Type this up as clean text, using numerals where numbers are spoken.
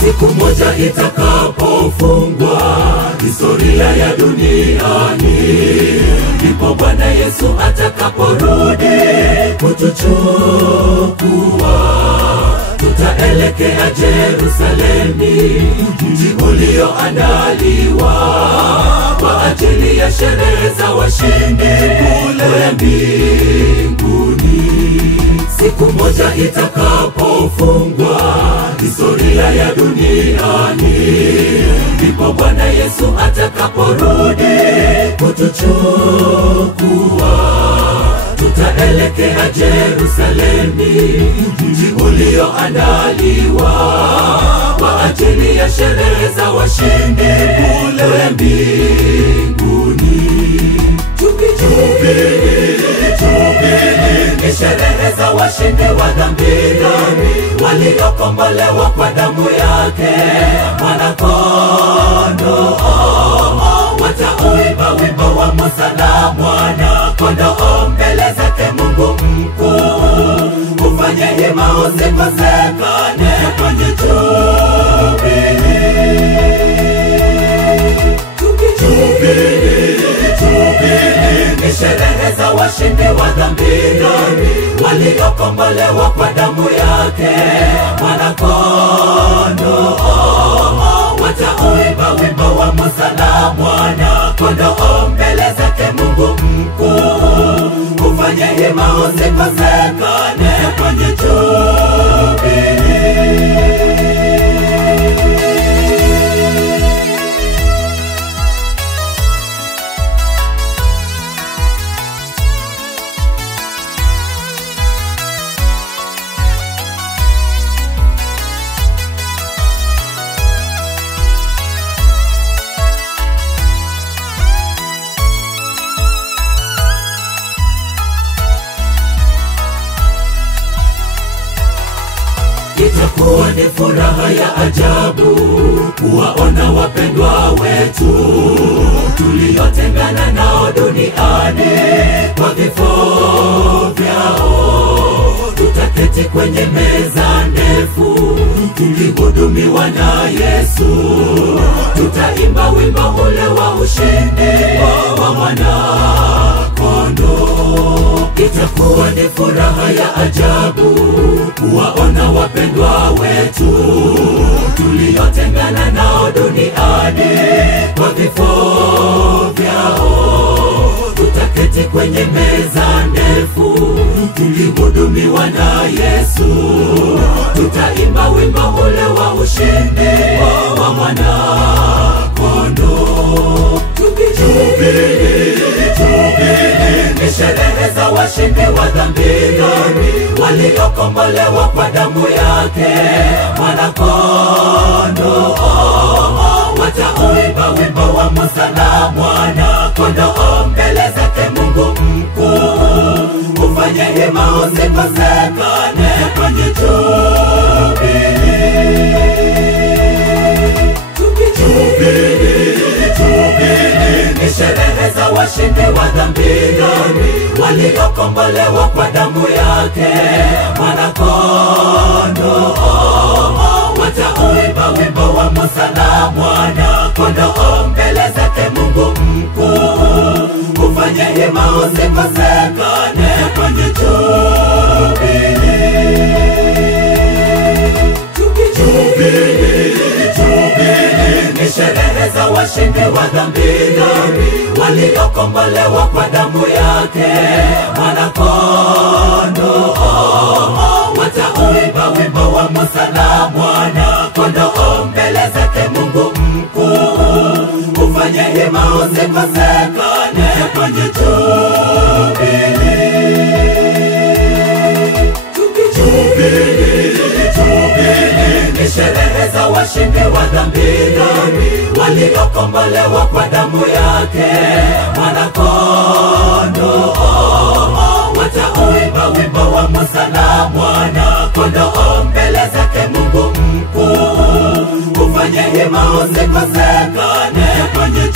Siku moja itakapofungwa historia ya duniani, ndipo Bwana Yesu atakaporudi kutuchukua. Tutaelekea Yerusalemu, mji ulioandaliwa kwa ajili ya sherehe za washindi kule mbinguni. Siku moja itakapofungwa historia ya duniani, ndipo Bwana Yesu atakaporudi kutuchukua. Tutaelekea Yerusalemu, mji ulioandaliwa kwa ajili ya sherehe za washindi kule mbinguni. Jubilii ni sherehe za washindi wa dhambi waliokombolewa kwa damu yake Mwana-Kondoo. Watauimba wimbo wa Musa na Mwana-Kondoo mbele zake Mungu mkuu. Ufanye hima usikosekane kwenye Jubilii ni sherehe za washindi wa dhambi waliokombolewa kwa damu yake Mwana-Kondoo. Watauimba wimbo wa Musa na Mwana-Kondoo mbele zake Mungu mkuu. Ufanye hima usikosekane kwenye Jubilii. Itakuwa ni furaha ya ajabu kuwaona wapendwa wetu tuliotengana nao duniani kwa vifo vyao. Tutaketi kwenye meza ndefu tukihudumiwa na Yesu. Tutaimba wimbo ule wa ushindi wa Mwana-Kondoo. Itakuwa ni furaha ya ajabu kuwaona wapendwa wetu tuliotengana nao duniani kwa vifo vyao. Tutaketi kwenye meza ndefu tukihudumiwa na Yesu. Tutaimba wimbo ule wa ushindi wa Mwana-Kondoo. Jubilii ni sherehe za washindi wa dhambi waliokombolewa kwa damu yake Mwana-Kondoo. Watauimba wimbo wa Musa na Mwana-Kondoo mbele zake Mungu mkuu. Ufanye hima usikosekane kwenye Jubilii ni sherehe za washindi wa dhambi waliokombolewa kwa damu yake Mwana-Kondoo. Watauimba wimbo wa Musa na Mwana-Kondoo mbele zake Mungu mkuu. Ufanye hima usikosekane kwenye Jubilii ni sherehe za washindi wa dhambi waliokombolewa kwa damu yake Mwana-Kondoo. Watauimba wimbo wa Musa na Mwana-Kondoo mbele zake Mungu mkuu. Ufanye hima usikosekane kwenye Jubilii ni sherehe za washindi wa dhambi waliokombolewa kwa damu yake Mwana-Kondoo. Watauimba wimbo wa Musa hima usikosekane kwenye